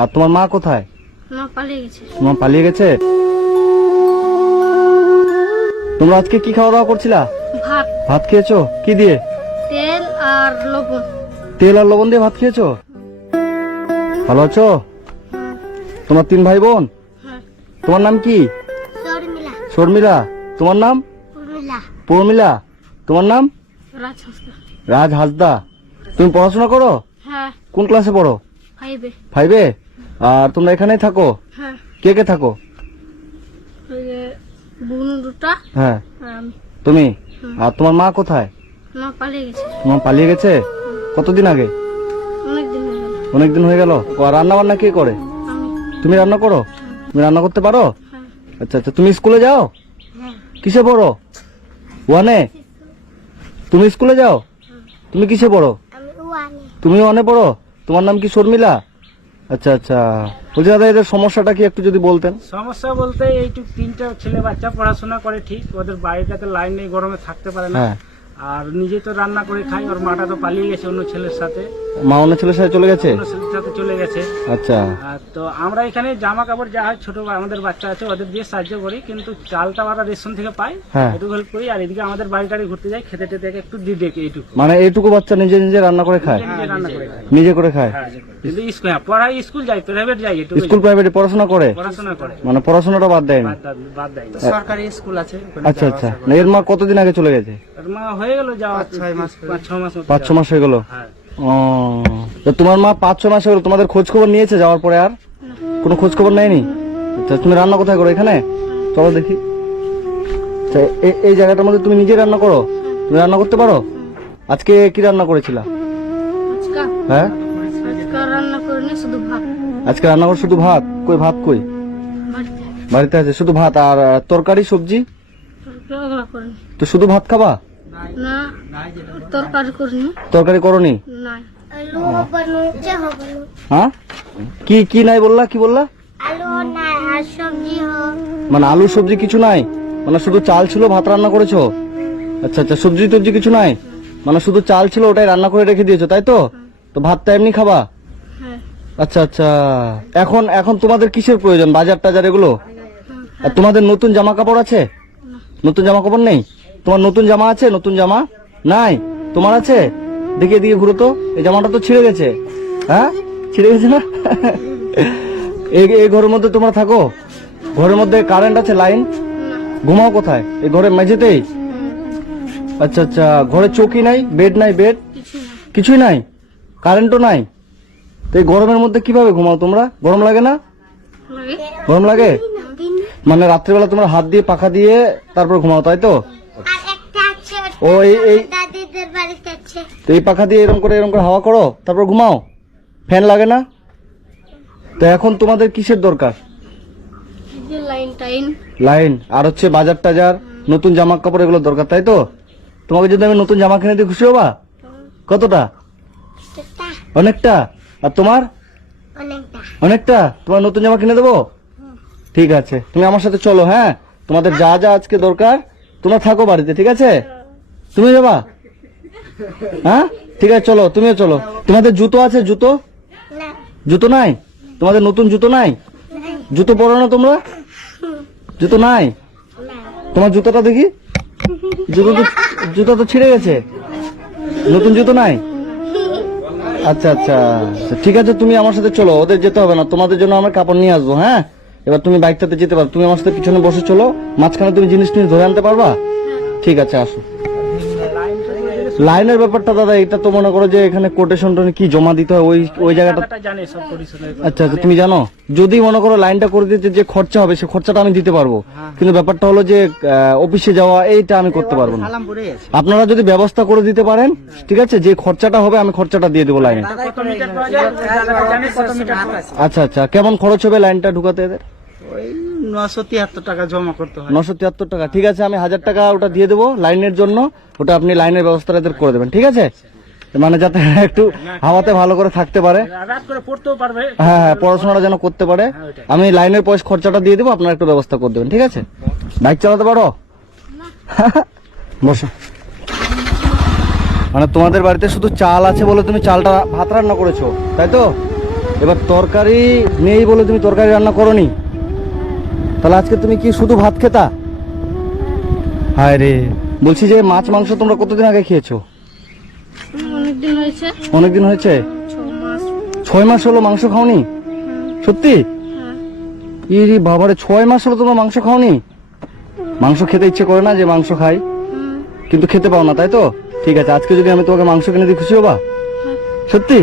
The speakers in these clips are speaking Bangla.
আর তোমার মা কোথায়? মা পালিয়ে গেছে। তোমার পালিয়ে গেছে? তোমরা আজকে কি খাওয়া দাওয়া করছিলা? ভাত, ভাত খেয়েছো কি দিয়ে? তেল আর লবণ। তেল আর লবণ দিয়ে ভাত খেয়েছো? ভালো আছো? তোমার 3 ভাই বোন? হ্যাঁ। তোমার নাম কি? শর্মিলা। শর্মিলা। তোমার নাম? উর্মিলা। প্রমিলা। তোমার নাম? রাজ হাসদা। রাজ হাসদা। তুমি পড়াশোনা করো? হ্যাঁ, কোন ক্লাসে পড়ো? 5-এ। 5-এ? আর তোমরা এখানেই থাকো? হ্যাঁ, কে কে থাকো? ওই যে বোন দুটা হ্যাঁ, আর আমি। তুমি। হুম। আর তোমার মা কোথায়? মা পালিয়ে গেছে। তোমার পালিয়ে গেছে? কতদিন আগে? অনেক দিন হয়ে গেল। অনেকদিন হয়ে গেল। আর রান্না বান্না কে করে? আমি। তুমি রান্না করো? তুমি রান্না করতে পারো? হ্যাঁ। আচ্ছা আচ্ছা। তুমি স্কুলে যাও? হ্যাঁ। কিসে পড়ো? 1-এ? তুমি স্কুলে যাও? তুমি কিসে পড়ো? আমি ওয়ানে। তুমি 1-এ পড়ো? তোমার নাম কি শর্মিলা? আচ্ছা আচ্ছা। বলছি দাদা এদের সমস্যাটা কি একটু যদি বলতেন। সমস্যা বলতে এইটুক 3টা ছেলে বাচ্চা পড়াশোনা করে ঠিক, ওদের বাড়িটাতে লাইন নেই, গরমে থাকতে পারে না। হ্যাঁ। আর নিজে তো রান্না করে খাই, ওর মাটা তো পালিয়ে গেছে অন্য ছেলের সাথে, মা অন্য ছেলের সাথে চলে গেছে? অন্য ছেলের সাথে চলে গেছে। আচ্ছা। আর তো আমরা এখানে জামা কাপড় যা হয় ছোট আমাদের বাচ্চা আছে ওদের দিয়ে সাহায্য করি, কিন্তু চালটা আমরা রেশন থেকে পাই, হ্যাঁ। এটুকু হেল্প করি। আর এদিকে আমাদের বাড়ি টাড়ি ঘুরতে যাই, খেতে টেতে একটু দিয়ে দেখি এইটুকু। মানে এইটুকু বাচ্চা নিজে নিজে রান্না করে খায়? নিজে রান্না করে খাই। নিজে করে খায়? হ্যাঁ, কিন্তু স্কুল পড়াই, স্কুল যাই, প্রাইভেট যাই, এটুকু স্কুল প্রাইভেটে পড়াশোনা করে? পড়াশোনা করে, মানে পড়াশোনাটা বাদ দেয়নি? বাদ দেয় না। সরকারি স্কুল আছে ওখানে আচ্ছা যাওয়া আচ্ছা। আসা করে। না, এর মা কতদিন আগে চলে গেছে? ওর মা হয়ে গেল যাওয়া 5-6 মাস করে। 5-6 মাস মতো 5-6 মাস হয়ে গেল? হ্যাঁ। ও, তো তোমার মা 5-6 মাস হয়ে গেল, তোমাদের খোঁজ খবর নিয়েছে যাওয়ার পরে? আর কোনো খোঁজ খবর নেয়নি? আচ্ছা। তুমি রান্না কোথায় করো? এখানে? চলো দেখি। আচ্ছা, এই জায়গাটার মধ্যে তুমি নিজে রান্না করো? তুমি রান্না করতে পারো? আজকে কি রান্না করেছিলা? আজকা হ্যাঁ, আজকা রান্না করিনি, শুধু ভাত। আজকে রান্না করো শুধু ভাত? কই ভাত কই? বাড়িতে বাড়িতে আছে শুধু ভাত আর তরকারি সবজি? ওগুলা করিনি। তো শুধু ভাত খাবা? না, তরকারি করিনি। তরকারি করনি? নাই। আলু বানুচ্ছে হবে। হ্যাঁ, কি কি নাই বললা? কি বললা? আলু নাই আর সবজি হোক। মানে আলু সবজি কিছু নাই? মানে শুধু চাল ছিল, ভাত রান্না করেছো? আচ্ছা আচ্ছা। সবজি টবজি কিছু নাই? মানে শুধু চাল ছিল, ওটাই রান্না করে রেখে দিয়েছো তাই তো? তো ভাতটা এমনি খাবা? হ্যাঁ। আচ্ছা আচ্ছা। এখন এখন তোমাদের কিসের প্রয়োজন? বাজার টাজার এগুলো? আর তোমাদের নতুন জামা কাপড় আছে? নতুন জামা কাপড় নেই? তোমার নতুন জামা আছে? নতুন জামা নাই? তোমার আছে? দেখি এদিকে ঘুরো তো। এই জামাটা তো ছিঁড়ে গেছে। হ্যাঁ, ছিঁড়ে গেছে না? এই ঘরের মধ্যে তোমরা থাকো? ঘরের মধ্যে কারেন্ট আছে, লাইন? ঘুমাও কোথায়? এই ঘরের মেঝেতেই? আচ্ছা আচ্ছা। ঘরে চৌকি নাই, বেড নাই? বেড কিছু নাই। কিছুই নাই, কারেন্টও নাই। তো এই গরমের মধ্যে কিভাবে ঘুমাও তোমরা? গরম লাগে না? লাগে। গরম লাগে? মানে রাত্রিবেলা তোমরা হাত দিয়ে পাখা দিয়ে তারপর ঘুমাও তাই তো? আর একটা আছে, ও এই দাদিদের বাড়িতে আছে। তো এই পাখা দিয়ে এরকম করে হাওয়া করো তারপর ঘুমাও? ফ্যান লাগে না? তো এখন তোমাদের কিসের দরকার? এই যে লাইন টাইন। লাইন আর হচ্ছে বাজার টাজার, নতুন জামা কাপড় এগুলো দরকার তাই তো? তোমাকে যদি আমি নতুন জামা কিনে দিই খুশি হবা? কতটা? অনেকটা। আর তোমার? অনেকটা। অনেকটা। তোমার নতুন জামা কিনে দেবো? ঠিক আছে, তুমি আমার সাথে চলো। হ্যাঁ, তোমাদের যা যা আজকে দরকার তোমরা থাকো বাড়িতে, ঠিক আছে? তুমি যাবা? হ্যাঁ, ঠিক আছে, চলো, তুমিও চলো। তোমাদের জুতো আছে? জুতো? না। জুতো নাই? তোমাদের নতুন জুতো নাই? জুতো পরো না তোমরা? জুতো নাই? তোমার জুতোটা দেখি। জুতো তো ছিঁড়ে গেছে। নতুন জুতো নাই? আচ্ছা আচ্ছা আচ্ছা, ঠিক আছে, তুমি আমার সাথে চলো। ওদের যেতে হবে না, তোমাদের জন্য আমরা কাপড় নিয়ে আসবো। হ্যাঁ, এবার তুমি বাইকটাতে যেতে পারো। তুমি আমার সাথে পিছনে বসে চলো, মাঝখানে তুমি জিনিস ধরে আনতে পারবা? ঠিক আছে, আসো। লাইনের ব্যাপারটা দাদা, এটা তো মনে করো যে এখানে কোটেশন কি জমা দিতে হয় ওই জায়গাটা? জানে সব পরিশোধের। আচ্ছা আচ্ছা, তুমি জানো? যদি মনে করো লাইনটা করে দিতে যে খরচা হবে সে খরচাটা আমি দিতে পারবো, কিন্তু ব্যাপারটা হলো যে অফিসে যাওয়া এইটা আমি করতে পারবো না। আলামপুরেই আছে। আপনারা যদি ব্যবস্থা করে দিতে পারেন, ঠিক আছে, যে খরচাটা হবে আমি খরচাটা দিয়ে দেবো লাইনে। কত মিটার পাওয়া যায় জানে, কত মিটার পাওয়া যায়? আচ্ছা আচ্ছা। কেমন খরচ হবে লাইনটা ঢুকাতে এদের? ওই 973 টাকা জমা করতে হয়। 973 টাকা। ঠিক আছে, আমি 1000 টাকা ওটা দিয়ে দেবো লাইনের জন্য। ওটা আপনি লাইনের ব্যবস্থাটা এদের করে দেবেন, ঠিক আছে? মানে যাতে একটু হাওয়াতে ভালো করে থাকতে পারে। রাত করে পড়তেও পারবে। হ্যাঁ হ্যাঁ, পড়াশোনাটা যেন করতে পারে। আমি লাইনের পয়সা খরচাটা দিয়ে দেবো, আপনারা একটু ব্যবস্থা করে দেবেন, ঠিক আছে? বাইক চালাতে পারো? বসো। মানে তোমাদের বাড়িতে শুধু চাল আছে বলে তুমি চালটা ভাত রান্না করেছো তাই তো? এবার তরকারি নেই বলে তুমি তরকারি রান্না করনি, তাহলে আজকে তুমি কি শুধু ভাত খেতা? হায় রে, বলছি যে মাছ মাংস তোমরা কতদিন আগে খেয়েছো? অনেকদিন হয়েছে। অনেকদিন হয়েছে? 6 মাস। 6 মাস হলো মাংস খাওনি? সত্যি? হ্যাঁ। ইরি বাবারে, 6 মাস হলো তোমরা মাংস খাওনি? মাংস খেতে ইচ্ছে করে না যে মাংস খাই, কিন্তু খেতে পাও না, তাই তো? ঠিক আছে, আজকে যদি আমি তোমাকে মাংস কিনে দিই খুশি হবা? সত্যি?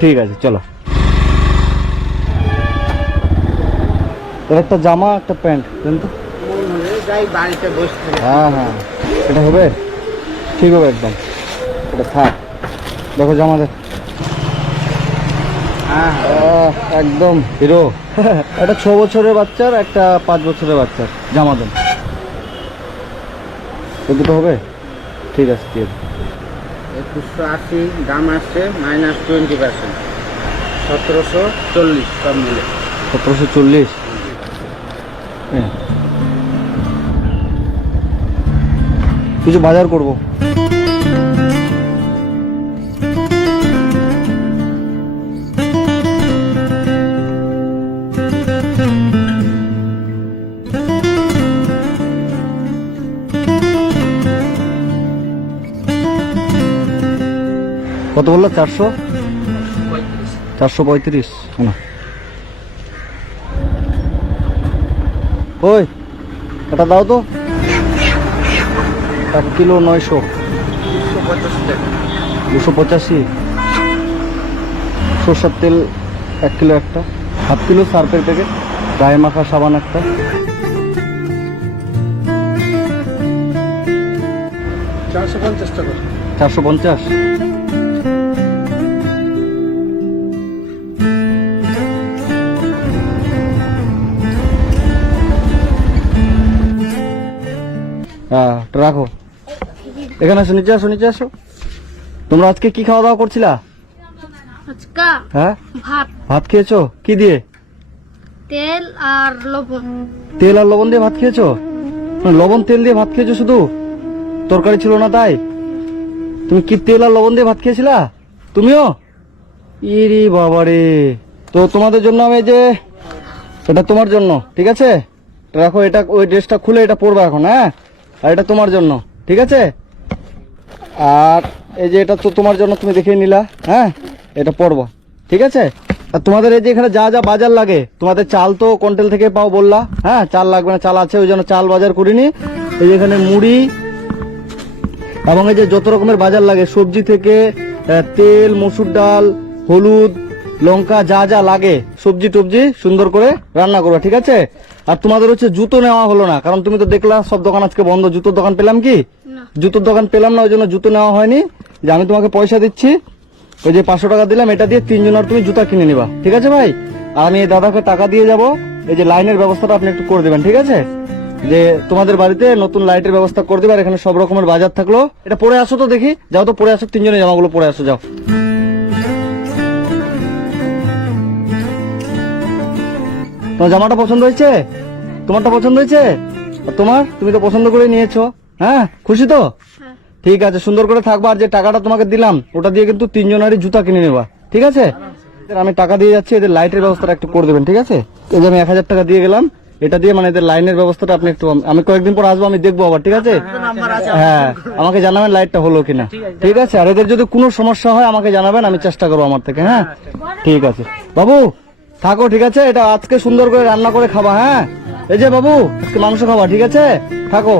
ঠিক আছে, চলো। একটা জামা একটা প্যান্ট দেন তো। যাই বাড়িতে বসে থাকে। হ্যাঁ হ্যাঁ, এটা হবে, ঠিক হবে একদম। এটা থাক, দেখো জামা দেখ। হ্যাঁ একদম হিরো। একটা 6 বছরের বাচ্চার, একটা 5 বছরের বাচ্চার জামা দেন। তো দুটো হবে? ঠিক আছে, দিয়ে দিন। 2180 দাম আসছে -20%, 1740 সব মিলে। 1740। হ্যাঁ। কিছু বাজার করব। কত বললো? 400? 435। না, ওই এটা দাও তো, 1 কিলো 900। 285। সরষের তেল 1 কিলো একটা, 1/2 কিলো সার্ফের প্যাকেট, গায়ে মাখা সাবান একটা। টাকা 450। হ্যাঁ, ওটা রাখো। এখানে আসো, নিচে আসো, নিচে আসো। তোমরা আজকে কি খাওয়া দাওয়া করছিলা? আজকা হ্যাঁ, ভাত, ভাত খেয়েছো? কি দিয়ে? তেল আর লবণ। তেল আর লবণ দিয়ে ভাত খেয়েছো? লবণ তেল দিয়ে ভাত খেয়েছো শুধু? তরকারি ছিল না তাই? তুমি কি তেল আর লবণ দিয়ে ভাত খেয়েছিলা তুমিও? ইরি বাবারে। তো তোমাদের জন্য আমি এই যে, এটা তোমার জন্য, ঠিক আছে? এটা রাখো, এটা ওই ড্রেসটা খুলে এটা পরবে এখন, হ্যাঁ? আর এটা তোমার জন্য, ঠিক আছে? আর এই যে এটা তো তোমার জন্য, তুমি দেখে নিলা, হ্যাঁ? এটা পরবা, ঠিক আছে? আর তোমাদের এই যে এখানে যা যা বাজার লাগে, তোমাদের চাল তো কন্টেল থেকে পাও বললা, হ্যাঁ? চাল লাগবে না, চাল আছে, ওই জন্য চাল বাজার করিনি। এই যে এখানে মুড়ি এবং এই যে যত রকমের বাজার লাগে, সবজি থেকে তেল, মসুর ডাল, হলুদ, লঙ্কা, যা যা লাগে সবজি টবজি সুন্দর করে রান্না করবা, ঠিক আছে? আর তোমাদের হচ্ছে জুতো নেওয়া হলো না, কারণ তুমি তো দেখলা সব দোকান আজকে বন্ধ। জুতোর দোকান পেলাম কি? না। জুতোর দোকান পেলাম না, ওই জন্য জুতো নেওয়া হয়নি। যে আমি তোমাকে পয়সা দিচ্ছি, ওই যে 500 টাকা দিলাম, এটা দিয়ে 3 জনের তুমি জুতা কিনে নিবা, ঠিক আছে ভাই? আর আমি এই দাদাকে টাকা দিয়ে যাব। এই যে লাইনের ব্যবস্থাটা আপনি একটু করে দেবেন, ঠিক আছে? যে তোমাদের বাড়িতে নতুন লাইটের ব্যবস্থা করে দেবে। আর এখানে সব রকমের বাজার থাকলো। এটা পরে আসো তো, দেখি, যাও তো পরে আসো, 3 জনের জামাগুলো পরে আসো, যাও। তোমার জামাটা পছন্দ হয়েছে? তোমারটা পছন্দ হয়েছে? আর তোমার? তুমি তো পছন্দ করে নিয়েছো, হ্যাঁ? খুশি তো? হ্যাঁ। ঠিক আছে, সুন্দর করে থাকবা। আর যে টাকাটা তোমাকে দিলাম, ওটা দিয়ে কিন্তু 3 জনেরই জুতা কিনে নেবা, ঠিক আছে? আমি টাকা দিয়ে যাচ্ছি, এদের লাইটের ব্যবস্থাটা একটু করে দেবেন, ঠিক আছে? এই যে আমি 1000 টাকা দিয়ে গেলাম, এটা দিয়ে মানে এদের লাইনের ব্যবস্থাটা আপনি একটু, আমি কয়েকদিন পর আসবো, আমি দেখবো আবার, ঠিক আছে? হ্যাঁ, আমাকে জানাবেন লাইটটা হলো কিনা, ঠিক আছে? আর এদের যদি কোনো সমস্যা হয় আমাকে জানাবেন, আমি চেষ্টা করবো আমার থেকে, হ্যাঁ? ঠিক আছে বাবু, থাকো, ঠিক আছে? এটা আজকে সুন্দর করে রান্না করে খাবা, হ্যাঁ? এই যে বাবু, আজকে মাংস খাবা, ঠিক আছে? থাকো।